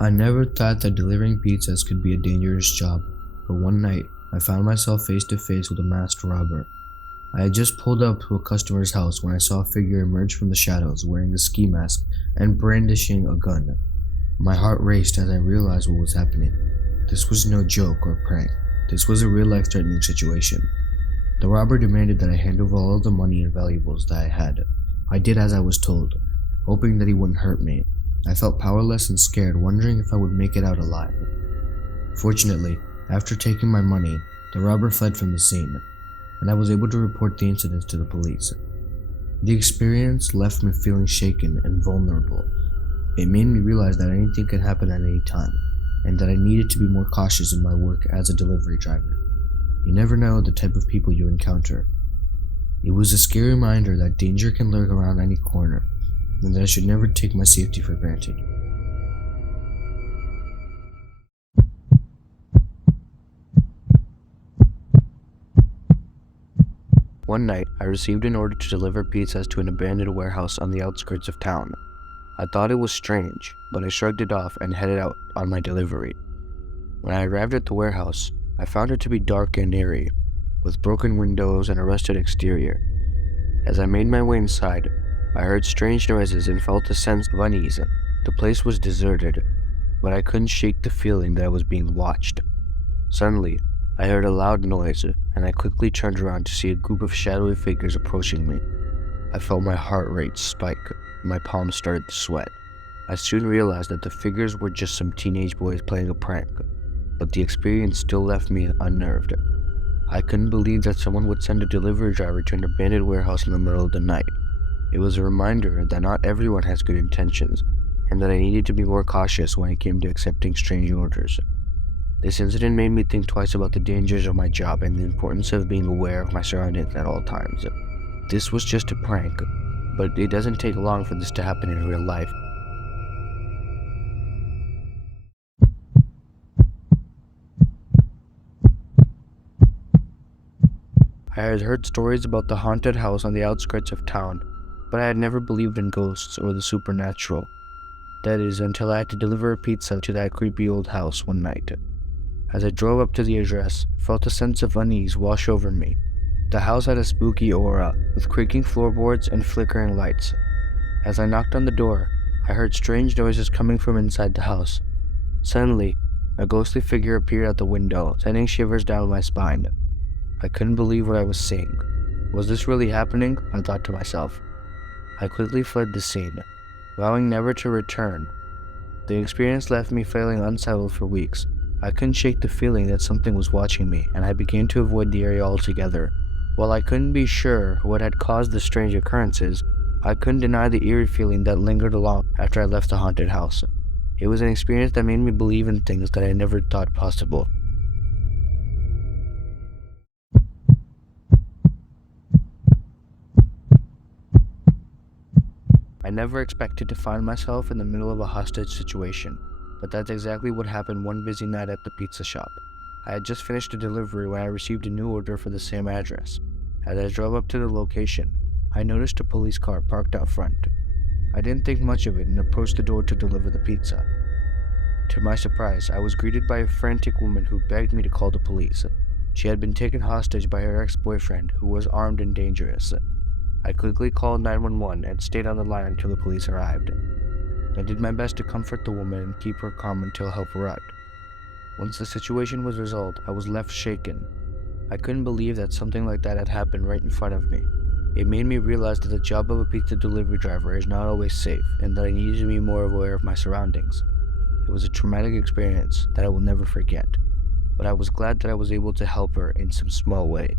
I never thought that delivering pizzas could be a dangerous job, but one night, I found myself face to face with a masked robber. I had just pulled up to a customer's house when I saw a figure emerge from the shadows wearing a ski mask and brandishing a gun. My heart raced as I realized what was happening. This was no joke or prank. This was a real-life threatening situation. The robber demanded that I hand over all of the money and valuables that I had. I did as I was told, hoping that he wouldn't hurt me. I felt powerless and scared, wondering if I would make it out alive. Fortunately, after taking my money, the robber fled from the scene, and I was able to report the incident to the police. The experience left me feeling shaken and vulnerable. It made me realize that anything could happen at any time, and that I needed to be more cautious in my work as a delivery driver. You never know the type of people you encounter. It was a scary reminder that danger can lurk around any corner, and that I should never take my safety for granted. One night, I received an order to deliver pizzas to an abandoned warehouse on the outskirts of town. I thought it was strange, but I shrugged it off and headed out on my delivery. When I arrived at the warehouse, I found it to be dark and eerie, with broken windows and a rusted exterior. As I made my way inside, I heard strange noises and felt a sense of unease. The place was deserted, but I couldn't shake the feeling that I was being watched. Suddenly, I heard a loud noise, and I quickly turned around to see a group of shadowy figures approaching me. I felt my heart rate spike, and my palms started to sweat. I soon realized that the figures were just some teenage boys playing a prank, but the experience still left me unnerved. I couldn't believe that someone would send a delivery driver to an abandoned warehouse in the middle of the night. It was a reminder that not everyone has good intentions, and that I needed to be more cautious when it came to accepting strange orders. This incident made me think twice about the dangers of my job and the importance of being aware of my surroundings at all times. This was just a prank, but it doesn't take long for this to happen in real life. I had heard stories about the haunted house on the outskirts of town, but I had never believed in ghosts or the supernatural. That is, until I had to deliver a pizza to that creepy old house one night. As I drove up to the address, I felt a sense of unease wash over me. The house had a spooky aura, with creaking floorboards and flickering lights. As I knocked on the door, I heard strange noises coming from inside the house. Suddenly, a ghostly figure appeared at the window, sending shivers down my spine. I couldn't believe what I was seeing. Was this really happening? I thought to myself. I quickly fled the scene, vowing never to return. The experience left me feeling unsettled for weeks. I couldn't shake the feeling that something was watching me, and I began to avoid the area altogether. While I couldn't be sure what had caused the strange occurrences, I couldn't deny the eerie feeling that lingered along after I left the haunted house. It was an experience that made me believe in things that I never thought possible. I never expected to find myself in the middle of a hostage situation, but that's exactly what happened one busy night at the pizza shop. I had just finished a delivery when I received a new order for the same address. As I drove up to the location, I noticed a police car parked out front. I didn't think much of it and approached the door to deliver the pizza. To my surprise, I was greeted by a frantic woman who begged me to call the police. She had been taken hostage by her ex-boyfriend, who was armed and dangerous. I quickly called 911 and stayed on the line until the police arrived. I did my best to comfort the woman and keep her calm until help arrived. Once the situation was resolved, I was left shaken. I couldn't believe that something like that had happened right in front of me. It made me realize that the job of a pizza delivery driver is not always safe, and that I needed to be more aware of my surroundings. It was a traumatic experience that I will never forget, but I was glad that I was able to help her in some small way.